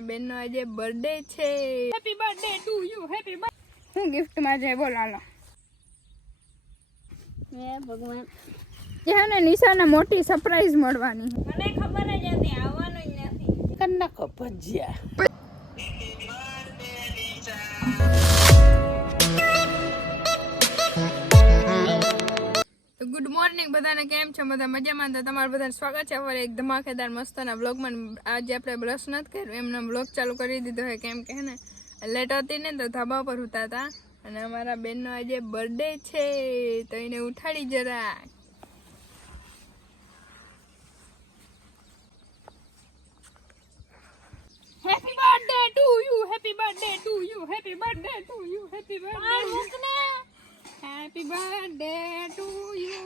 બેનનો આજે બર્થડે છે. Happy birthday to you. Happy birthday. હું ગિફ્ટ માં જાય બોલ હાલો. હે ભગવાન. જેને નિશાને મોટી સરપ્રાઈઝ મળવાની. મને ખબર જ હતી આવવાનું જ નથી. કન્ના ભજીયા. ગુડ મોર્નિંગ બધાને, કેમ છો? બધા મજામાં? તો તમારું બધાને સ્વાગત છે અમારે એક ધમાકેદાર મસ્તના બ્લોગમાં. આજે આપણે બ્રશ નથી કર્યું, એમનો બ્લોગ ચાલુ કરી દીધો છે કેમ કે ને લેટ હતી ને તો ધાબા પર ઉતા હતા અને અમારા બેનનો આજે બર્થડે છે તો એને ઉઠાડી જરા. Happy birthday to you. Happy birthday to you. Happy birthday to you. Happy birthday. Happy birthday to you.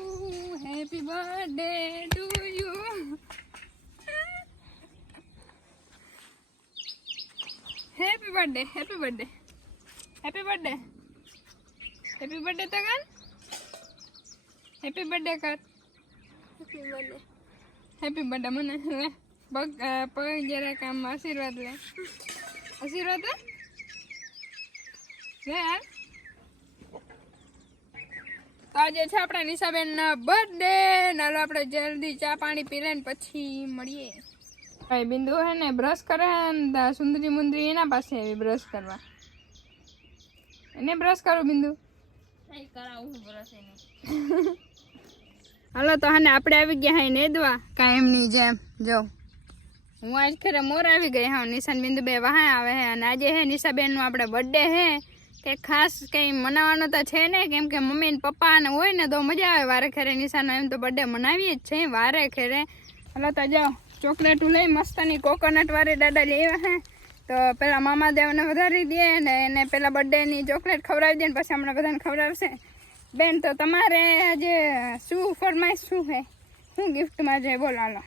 Happy birthday to you. Happy birthday. Happy birthday. Happy birthday. Happy birthday to kar. Happy birthday kar. Happy birthday. Happy birthday મને લે પગ જરા કામ આશીર્વાદ લે. આશીર્વાદ લે યાર. આજે છે આપણા નિશાબેન ના બર્થડે. નાલો આપણે જલ્દી ચા પાણી પી લઈને પછી મળીએ. ભાઈ બિંદુ હે ને બ્રશ કરે ને સુંદરી મુંદરી એના પાસે આવી બ્રશ કરવા. એને બ્રશ કરું બિંદુ. હાલો તો હને આપણે આવી ગયા હે નેદવા કાયમની જેમ. જો હું આજ ખરે મોર આવી ગઈ હા. નિશાન બિંદુ બે વહાં આવે હે અને આજે હે નિશાબેન નું આપણે બર્થડે હે. કે ખાસ કંઈ મનાવવાનું તો છે ને, કેમ કે મમ્મી ને પપ્પા ને હોય ને તો મજા આવે વારે ખેરે. નિશાનો એમ તો બર્થડે મનાવીએ જ છે વારે ખેરે. હાલો તો જાઓ ચોકલેટું લઈ મસ્તની કોકોનટ વાળી દાદા લેવા હે તો પેલા મામા દેવને વધારી દે ને એને પેલા બર્થડેની ચોકલેટ ખવડાવી દે ને પછી હમણાં બધાને ખવડાવશે. બેન તો તમારે આજે શું ફરમાઈશ શું હે? શું ગિફ્ટમાં જાય બોલ હાલો.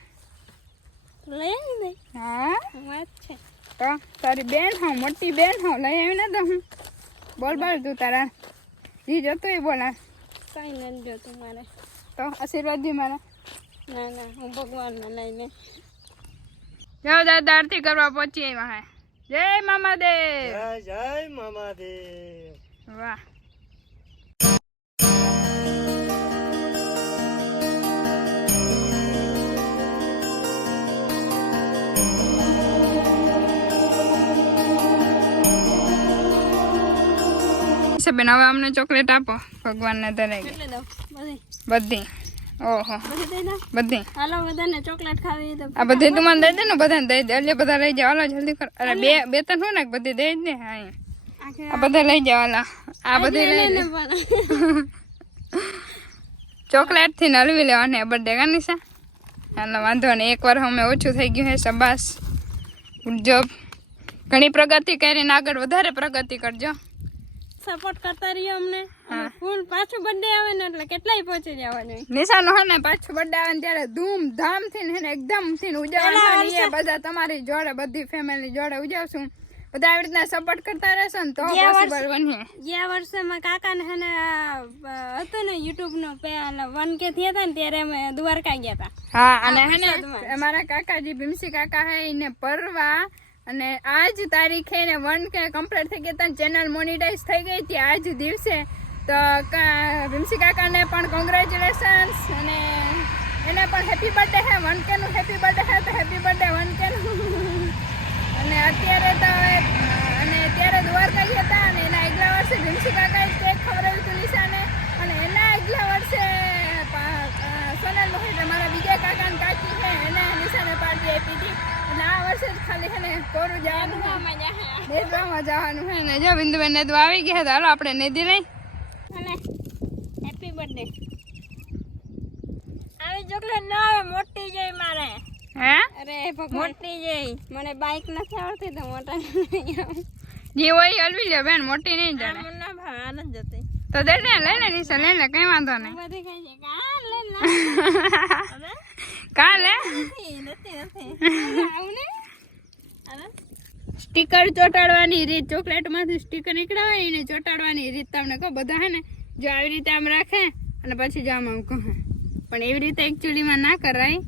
લઈ હા વાત છે તો તારી બેન હા મોટી બેન હા લઈ આવી ને તો હું બોલ બોલ તું તારા જી જોતું એ બોલા. કઈ નથી જોતું મારે તો આશીર્વાદ દી મારા. ના ના હું ભગવાનને લઈને જાઓ દાદા આરતી કરવા પહોંચી આવ્યા હે. જય મામા દેવ. જય જય મામા દેવ. વાહ. બેન હવે અમને ચોકલેટ આપો ભગવાનને ધરાઈ બધી. ઓહો બધી ચોકલેટ ખાવી આ બધી તું મને દઈ દે ને બધાને દઈ દે. એટલે બધા લઈ જાવ. હાલો જલ્દી કર. અરે બે ત્રણ હોય ને બધી દઈ દે. હા આ બધા લઈ જાવ. હાલો આ બધી લઈ લે. ચોકલેટ થી હલવી લેવાની બર્થડે કા નિશા. હાલો વાંધો ને એકવાર અમે ઓછું થઈ ગયું હે. શાબાશ ગુડ જોબ. ઘણી પ્રગતિ કરીને આગળ વધારે પ્રગતિ કરજો. સપોર્ટ કરતા રહીએ અમને. ફૂલ પાછું બર્થડે આવે ને એટલે કેટલાય પહોંચી જવાનું. નિશાનો હે ને પાછું બર્થડે આવે ને ત્યારે ધૂમધામ થી ને એકદમ થી ઉજવવાનું છે. બધા તમારી જોડે બધી ફેમિલી જોડે ઉજવશું. બધા આવી રીતના સપોર્ટ કરતા રહેશો ને તો પોસિબલ બને. ગયા વર્ષમાં કાકાને હે ને હતો ને યુટ્યુબ નો 1K થયા હતા ને ત્યારે અમે દ્વારકા ગયા હતા. હા અને હે ને અમારા કાકાજી ભીમસી કાકા હે એને પરવા અને આજ તારીખે ને 1K કમ્પ્લીટ થઈ ગયા. ચેનલ મોનિટાઈઝ થઈ ગઈ હતી આજ દિવસે. તો ભીમસી કાકાને પણ કોંગ્રેચ્યુલેશન્સ અને એને પણ હેપી બર્થડે હે. 1K નું હેપી બર્થડે હે તો હેપી બર્થડે 1K નું. અને અત્યારે તો અને ત્યારે દ્વારકા ગયા હતા અને એના આગલા વર્ષે ભીમસી કાકાએ કેક ખવડાવ્યું હતું નિશાને અને એના આગલા વર્ષે સોનલ મોહિત મારા બીજા કાકા ને કાકી છે એને નિશાને પાર્ટી આપી હતી. અને આ વર્ષે જ ખાલી છે ને કોરું જવાનું નેદવામાં જવાનું છે ને. જો બિંદુબેન નેદવા આવી ગયા તો હાલો આપણે નેદી લઈ. અને હેપી બર્થડે. આવી ચોકલેટ ના આવે મોટી જઈ મારે. હે અરે મોટી જઈ મને બાઈક નથી આવડતી તો મોટા જે હોય હલવી લે બેન. મોટી નહીં જડે. મને ના ભાવે આનંદ જતી તો દે ને લઈ લે નિશા લઈ લે કઈ વાંધો નહીં. બધી ખાઈ છે કા લે લે કા લે સ્ટીકર ચોટાડવાની રીત. ચોકલેટ માંથી સ્ટીકર નીકળાવે એને ચોટાડવાની રીત તમને કહો. બધા હે ને જો આવી રીતે આમ રાખે અને પછી જો આમ કહે પણ એવી રીતે એકચ્યુઅલીમાં ના કરાય.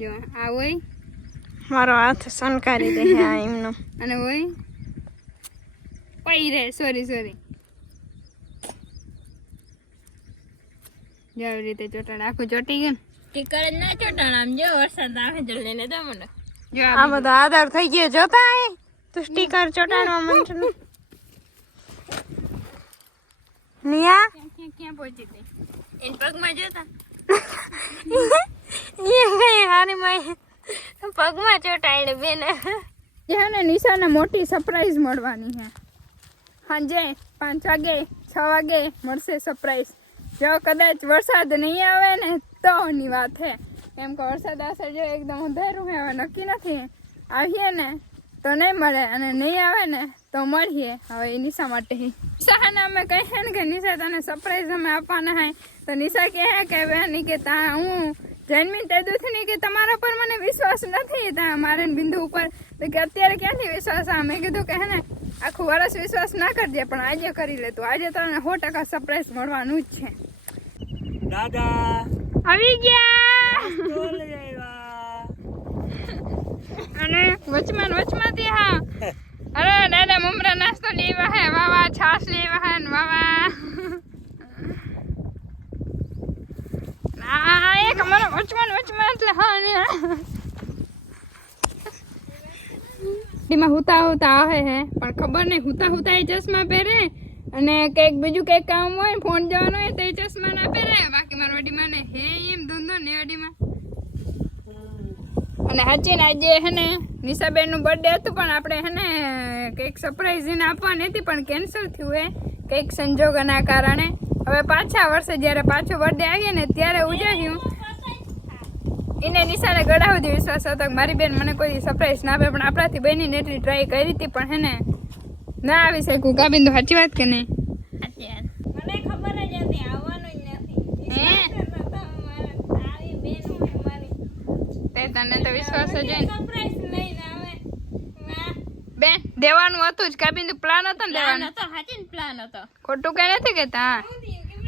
જો આ હોય મારો હાથ સંકારી દે આ એમનો. અને હોય પઈ રે સોરી જો આવી રીતે ચોટાડ આખું ચોટી ગયું ટીકર જ ના ચોટાણ આમ જો વરસાદ આવે જલ્દી ને દો મને. જો આ બધો આધાર થઈ ગયો જોતા હે તો સ્ટીકર ચોટાડવા માંડ્યું ને. નિયા ક્યાં પહોંચી ગઈ એન પગમાં જોતા એ હારી માય પગમાં ચોટાડે બેન. જે હે ને નિશાને મોટી સરપ્રાઈઝ મળવાની છે સાંજે 5 વાગે 6 વાગે મળશે સરપ્રાઈઝ. જો કદાચ વરસાદ નહીં આવે ને તો ની વાત હે, કેમ કે વરસાદ આવશે જો એકદમ અંધારું હે, હવે નક્કી નથી. આવીએ ને તો નહીં મળે અને નહીં આવે ને તો મળીએ. હવે એ નિશા માટે નિશાને અમે કહીએ ને કે નિશા તને સરપ્રાઈઝ અમે આપવાના હે તો નિશા કહે કે બેન કે તા હું જન્મી તે દુઃખ નહીં કે તમારા પર મને વિશ્વાસ નથી તા મારે બિંદુ ઉપર તો કે અત્યારે ક્યાંથી વિશ્વાસ આવે. મેં કીધું કે હે ને આખું વર્ષ વિશ્વાસ ના કરજે પણ આજે કરી લે તું. આજે તને 100% સરપ્રાઈઝ મળવાનું જ છે. દાદા આવી ગયા બોલ આવ્યા. અને વચમાંથી હા અરે દાદા મમરા નાસ્તો લેવા હે વાવા, છાશ લેવા હે ને વાવા. આ એક અમારો વચમાં એટલે હા ને ડીમાં હુતા આવે હે પણ ખબર નહીં હુતા એ ચશ્મા પહેરે અને કંઈક બીજું કંઈક કામ હોય ફોન જવાનું હોય તો એ ચશ્મા ના પહેરે. બાકી મારા વડીમાં ને હે એમ ધંધો ને વડીમાં. અને હાચી ને આજે હે ને નિશાબેન નું બર્થડે હતું પણ આપણે હે ને કંઈક સરપ્રાઈઝ એને આપવાની હતી પણ કેન્સલ થયું હે કંઈક સંજોગોના કારણે. હવે પાછા વર્ષે જ્યારે પાછો બર્થડે આવીએ ને ત્યારે ઉજવ્યું. એને નિશાને ગળા સુધી વિશ્વાસ હતો કે મારી બેન મને કોઈ સરપ્રાઈઝ ના આપે પણ આપણાથી બનીને એટલી ટ્રાય કરી હતી પણ હે ને ના આવી શકું. કાબિંદુ સાચી વાત કે નહીં? મને ખબર જ હતી આવવાનું જ નથી. આવી બેન મારી તે તને તો વિશ્વાસ જ હોય ને. સરપ્રાઈઝ લઈને આવે બેન દેવાનું હતું જ કાબિંદુ પ્લાન હતો ને દેવાનો. તો હાચી ને પ્લાન હતો. ખોટું કઈ નથી કેતા. હા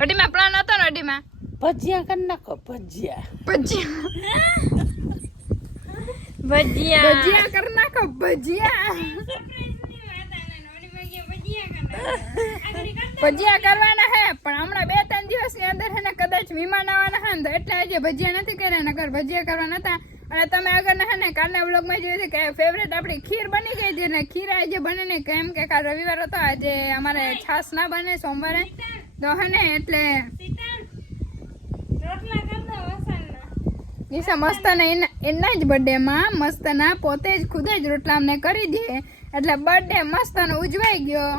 અડીમાં પ્લાન હતો ને અડીમાં ભજીયા કરી નાખો ભજીયા. ભજીયા કરી નાખો ભજીયા. ભજીયા કરવાના હે પણ હમણાં 2-3 દિવસની અંદર હે ને કદાચ મહેમાન આવવાના હે ને તો એટલે આજે ભજીયા નથી કર્યા નકર ભજીયા કરવાના હતા. અને તમે આગળ હે ને કાલના વ્લોગમાં જોયું હતું કે ફેવરેટ આપણી ખીર બની ગઈ છે ને ખીર આજે બને ને કેમ કે કાલ રવિવાર હતો આજે અમારે છાશ ના બને સોમવારે તો હે ને એટલે નિશા મસ્ત ને એના જ બર્થડે માં મસ્ત ના પોતે જ ખુદ જ રોટલા અમને કરી દે એટલે બર્થડે મસ્ત ને ઉજવાઈ ગયો.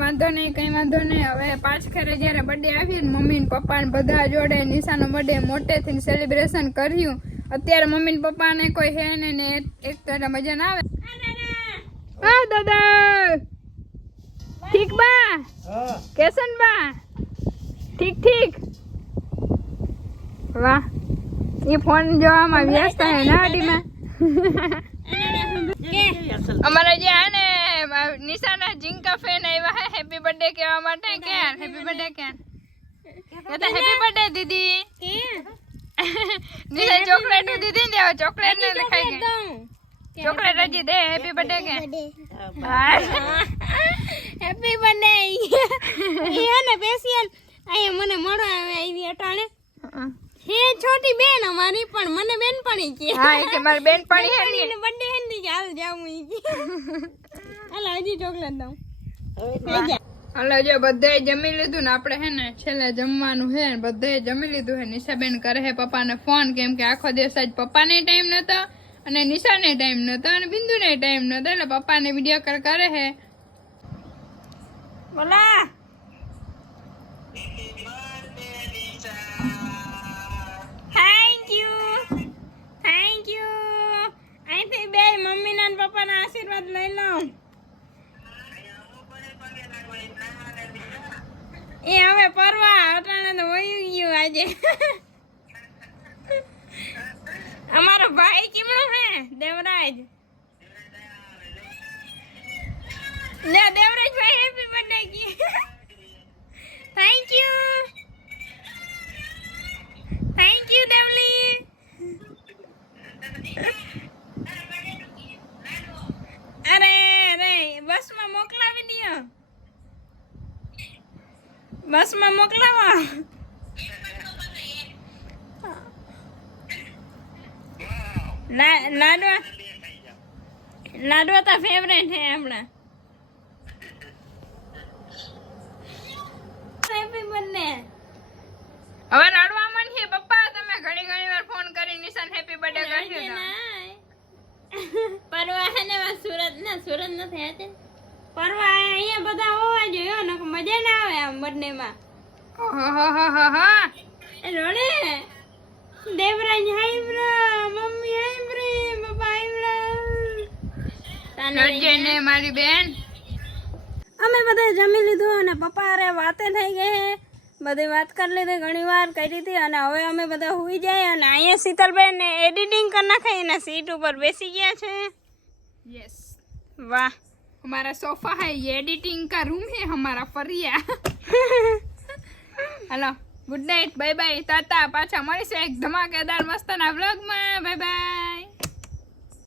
વાંધો નહીં કઈ વાંધો નહીં. હવે પાછ ખેરે જયારે બર્થડે આવી ને મમ્મી ને પપ્પા ને બધા જોડે નિશાનો બર્થડે મોટેથી સેલિબ્રેશન કર્યું. અત્યારે મમ્મી ને પપ્પા ને કોઈ હે ને એક તો મજા ના આવે. હા દાદા ઠીક બા કેસન બા ઠીક વાહ એ ફોન જોવામાં વ્યસ્ત હે ના અડીમાં. અમારા જે આ ને નિશાના જીંકા ફેન આવ્યા હે હેપી બર્થડે કહેવા માટે. ક્યાં હેપી બર્થડે ક્યાં હેપી બર્થડે દીદી. નિશા ચોકલેટ દીધી ને ચોકલેટ ને ખાઈ ગઈ. ચોકલેટ હજી દે હેપી બર્થડે કે હેપી બર્થડે એ ને સ્પેશિયલ અહીંયા મને મળવા આવી અટાણે હે છોટી બેન અમારી પણ મને બેન પડી કે હા કે મારી બેન પડી હે ને બર્થડે હે ને હાલ જાઉં ઈ હાલ હજી ચોકલેટ દઉં. હાલો જો બધાએ જમી લીધું ને આપણે હે ને છેલ્લે જમવાનું હે ને બધાએ જમી લીધું હે. નિશાબેન કરે હે પપ્પાને ફોન કેમ કે આખો દિવસ આજ પપ્પાને ટાઈમ નતો અને નિશાને ટાઈમ નતો અને બિંદુને ટાઈમ નતો એટલે પપ્પાને વિડીયો કોલ કરે હે. બોલા થેન્ક યુ અહીંથી બે મમ્મી ના પપ્પાના આશીર્વાદ લઈ લઉં. એ હવે પરવા અટાણે તો વયું ગયું આજે. અમારો ભાઈ કેમનો હે દેવરાજ લે દેવરાજ ભાઈ હેપી બર્થડે કી થેન્ક યુ યુ દેવલી. અરે અરે બસમાં મોકલાવી દયો. બસમાં મોકલાવો. લાડવા લાડવા તા ફેવરેટ હે હમણાં. Happy birthday. હવે રડવા માંડીએ પપ્પા. તમે ઘણી ઘણી વાર ફોન કરી નિશાન હેપી બર્થડે કહ્યું. પરવા હે ને સુરત નથી આતે. પરવા અહીંયા બધા હોવા જોઈએ ને મજા ના આવે આમ બર્થડે માં. ઓહો રોડે દેવરાજ હાઈબ્રા, મમ્મી હાઈબ્રી, પપ્પા હાઈબ્રા. રડજે ને મારી બેન. અમે બધા જમી લીધું અને પપ્પા અરે વાતે થઈ ગઈ હે. બધી વાત કરી લીધી, ઘણી વાર કરી હતી અને હવે અમે બધા હુઈ જાય. અને અહીંયા શીતલબેન ને એડિટિંગ કરી નાખે એના સીટ ઉપર બેસી ગયા છે. यस वाह हमारा सोफा है, ये एडिटिंग का रूम है हमारा फरिया. Hello good night, bye bye, tata. पाछा મળીશું એક ધમાકેદાર મસ્તના વ્લોગમાં. Bye by.